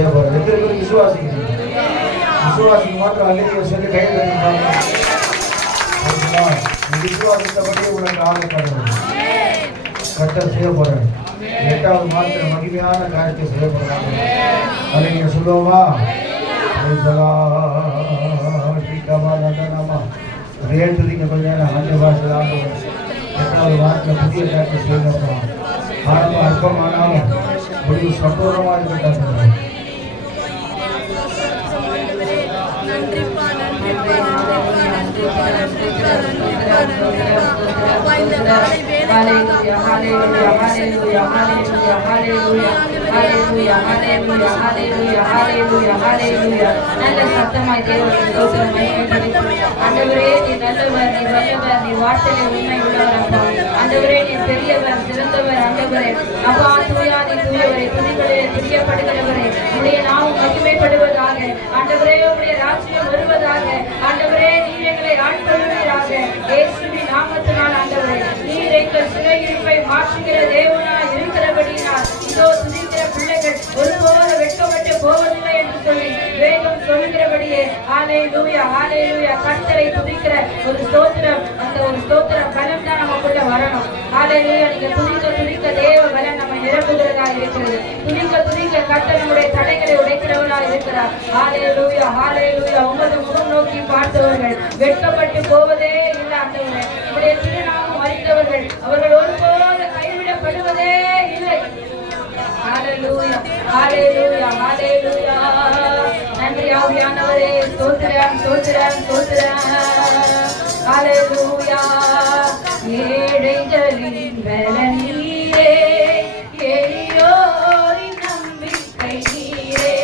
செய்ய போறேன். எத்தனை பேர் விசுவாசிக்கிறீங்க? விசுவாசிக்கு மாத்திரம் அல்லையே சொல்லி கையில் கட்டிருக்காங்க. விசுவாசித்தபடியே உனக்கு ஆகப்படுறது கட்ட செய்ய போறேன். 8வது மாதத்தில் மகிமையான காரியத்தை செய்ய போறாங்க. அல்லைங்க சொல்லுவோமா? ரேட்டுதிங்க கொஞ்சம் நேரம் அந்த பாஷையில் ஆடுவோம். 8வது மாதத்தில் புதிய காரியத்தை செய்ய போறோம். ஆரம்பம் அற்பமானாலும் முடிவு சம்பூர்ணமாக இருக்கட்டும். நல்ல சத்தமாய் தேவனுடைய ஸ்தோத்திரம் ஆண்டவரே, நீ நல்லவர், நீ வல்லவர், நீ வார்த்தையிலே உண்மை உள்ளவர். ஆண்டவரே, நீ பெரியவர், சிறந்தவர். ஆண்டவரே அப்பா, தூயாதி தூயவரே, துதிகளிலே துதிக்கப்படுகிறவரே, உடைய நாமம் மகிமைப்படுவதாக. ஆண்டவரே, உடைய ராஜ்யம் வருவதாக. ஆண்டவரே, நீர் எங்களை ஆட்கொள்வீராக. இயேசுவின் நாமத்தினால் ஆண்டவரே, நீர் எங்கள் சிறையிருப்பை மாற்றுகிற தேவனாய் இருக்கிறபடியினால் இதோ துதிக்கிற பிள்ளைகள் ஒருபோது வெட்கப்பட்டு போவதில்லை என்று சொல்லி வேதம் சொல்கிறபடியே ஹல்லேலூயா ஹல்லேலூயா. கர்த்தரை துதிக்கிற ஒரு ஸ்தோத்திரம், அந்த ஒரு ஸ்தோத்திரம் பலம் தான் நமக்குள்ள வரணும். ஹல்லேலூயா. நீங்க துதிக்க துதிக்க தேவ பலம் நம்ம நிரப்புகிறதாக இருக்கிறது. துதிக்க துதிக்க கர்த்தர் நம்முடைய தடைகளை உடைக்கிறவராக இருக்கிறார். ஹல்லேலூயா ஹல்லேலூயா. உமது முகம் நோக்கி பார்த்தவர்கள் வெட்கப்பட்டு போவதே இல்லை. ஆண்டவரே, உடைய திருநாமம் அறிந்தவர்கள் அவர்கள் ஒருபோது கைவிடப்படுவதே இல்லை. ஹல்லேலூயா ஹல்லேலூயா ஹல்லேலூயா. நன்றி ஆவியானவரே, ஸ்தோத்திரம் ஸ்தோத்திரம் ஸ்தோத்திரம். ஹல்லேலூயா. ஏழைகளின் பலன் நீரே, எளியோரின் நம்பிக்கை நீரே.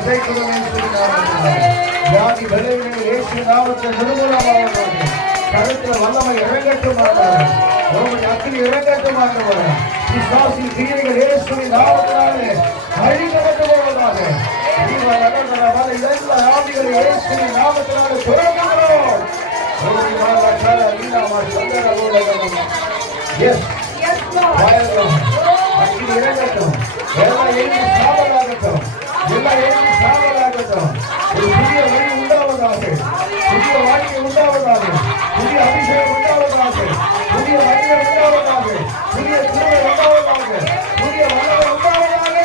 அசைக்கிறோம் இயேசுவின் நாமத்தினாலே. வியாதி பலவீனங்கள் இயேசுவின் நாமத்தில் நிர்மூலமாவதாக. கருத்தில் வல்லமை இறங்கட்டும் ஆண்டவரே. உம்முடைய அக்கினி இறங்கட்டும் ஆண்டவரே. பிசாசின் கிரியைகள் இயேசுவின் நாமத்தினாலே அழிக்கப்பட்டு போவதாக. எல்லா ஆவிகளை இயேசுவின் நாமத்தினாலே துறக்கிறோம். எஸ் அக்கினி இறங்கட்டும். எல்லா எண்ணி சாவலாகட்டும். எல்லா எண்ணி சாவலாகட்டும். ஒரு புதிய வழி உண்டாவதாக. புதிய வாழ்க்கை உண்டாவதாக. புதிய அபிஷேகம் உண்டாவதாக. புதிய மனிதர் உண்டாவதாக. புதிய திருவை உண்டாவதாக. புதிய வல்லவர் உண்டாவதாக.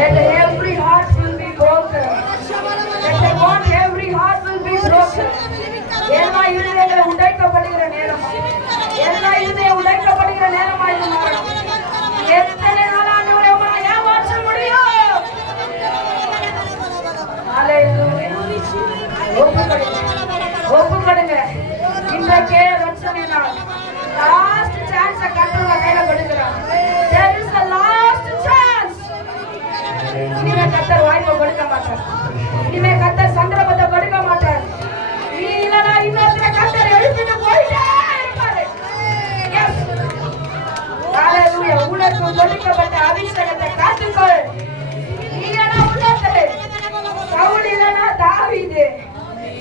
Let every heart will be broken. Let every heart will be broken. எல்லா இருதயங்களும் உடைக்கப்படுகிற நேரம், எல்லா இருதயம் உடைக்கப்படுகிற நேரமாய் மாறும். எத்தனை நாள் ஆண்டவரே உம்மை ஏமாற்ற முடியும்? ஹalleluya. ஒப்புக்கொடுங்க. இன்றைக்கே ரட்சணை நாள். லாஸ்ட் சான்ஸ் கர்த்தரோட கையில கொடுக்கிறார். There is the last chance. இனிமே கர்த்தர் வாய்ப்பை கொடுக்க மாட்டார். இனிமே கர்த்தர் சந்தர்ப்பத்தை கொடுக்க மாட்டார். நீ இல்லனா இன்னொருத்தர கர்த்தர் எழுப்பிட்டு போயிட்டே இருப்பாரு. Yes. ஹalleluya. உனக்கு கொடுக்கப்பட்ட அபிஷேகத்தை காத்துக்கொள். நீ இல்லனா உள்ளத்தரே. சவுல் இல்லனா தாவீது.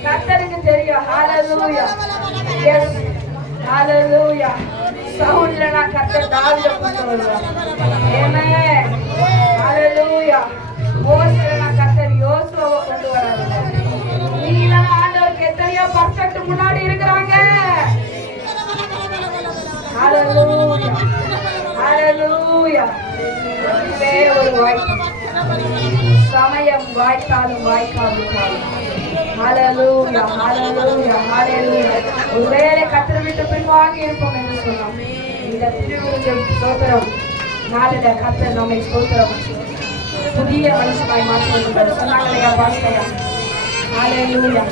கர்த்தருக்கு தெரியும். ஹalleluya. Yes. ஹalleluya. சவுல் இல்லனா கர்த்தர் தாவீதை கொண்டு வருவார். ஆமென். ஹalleluya. மோசே இல்லனா கர்த்தர் யோசுவாவை கொண்டு வராரு. நீ இல்லனா ஆண்டவருக்கு எத்தனையோ பர்ஃபெக்ட் முன்னாடி இருக்கிறாங்க. ஹalleluya. ஹalleluya. இதுவே ஒரு வாய்ப்பு. சமயம் வாய்த்தாலும் வாய்க்காவிட்டாலும் ஹalleluya. ஹalleluya. ஹalleluya. ஒருவேளை கர்த்தரை விட்டு பின்வாங்கி இருப்போம் என்று சொன்னோம். இந்த திருவிழா ஸ்தோத்திரம் நாளில கர்த்தர் நம்மை ஸ்தோத்திரம் புதிய மனுஷனாய் மாற்றுவது சொன்னாங்களையா பாஸ்தையா. ஹalleluya.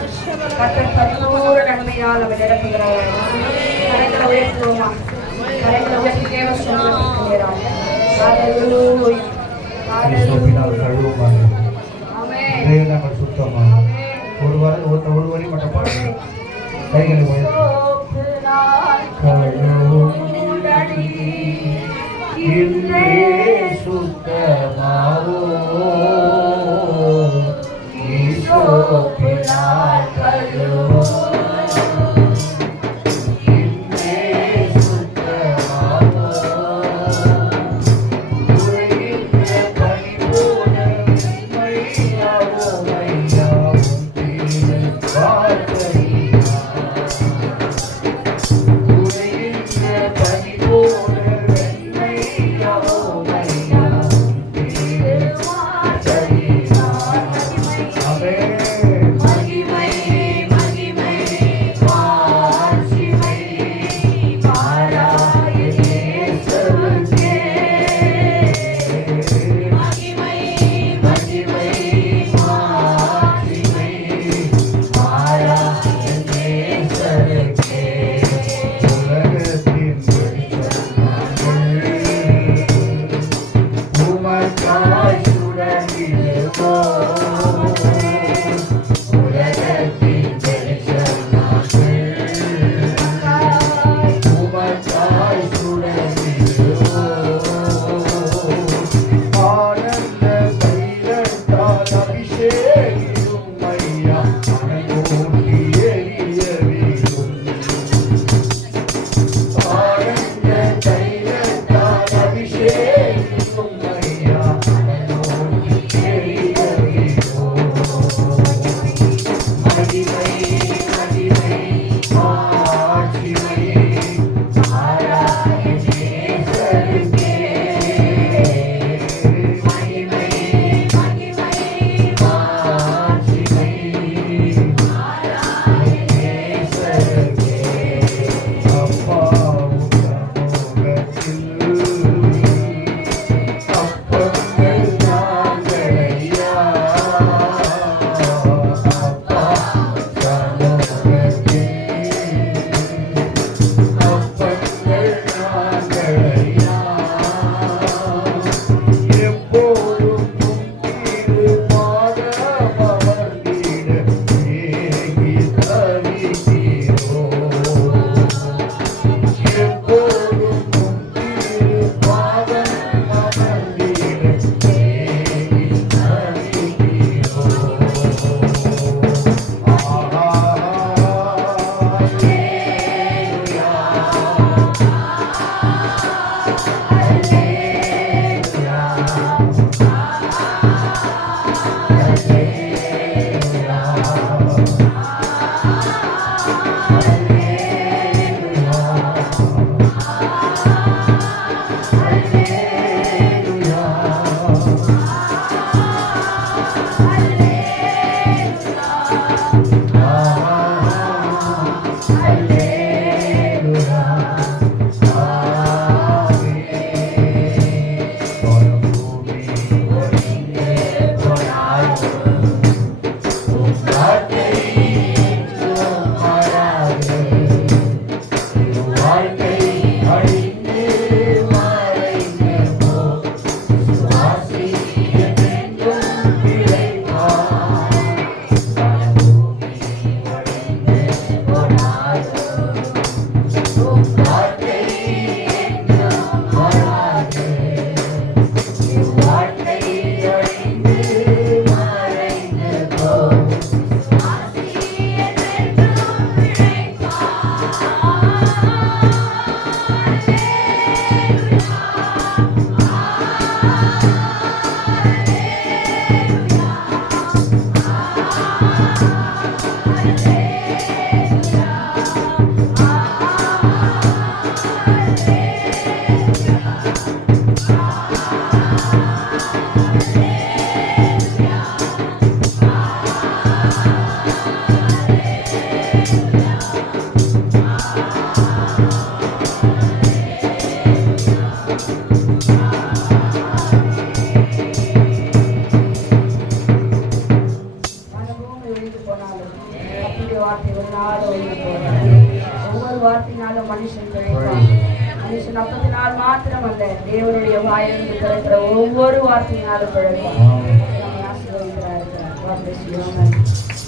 கர்த்தர் பரிபூர்ண நன்மையால் அவரை நிரப்புகிறார். கரங்களை உயர்த்துவோமா? கரங்களை உயர்த்தி தேவ சமூகத்திற்கு நேராக. ஹalleluya. ஒரு வரி மட்டும் பாடுங்க. கைகளை சுத்தமாவோ மகிமை மனபூமி ஒழிந்து போனாலும் கர்த்தருடைய வார்த்தை ஒரு நாள் ஒழிந்து போகாது. ஒவ்வொரு வார்த்தையினாலும் மனுஷன் பிழைப்பான். மனுஷன் அப்பத்தினால் மாத்திரமல்ல, தேவனுடைய வாயிலிருந்து பிறக்கிற ஒவ்வொரு வார்த்தையினாலும் பிழைப்பான். நம்மை ஆசீர்வதிக்கிறார். God bless you. Amen.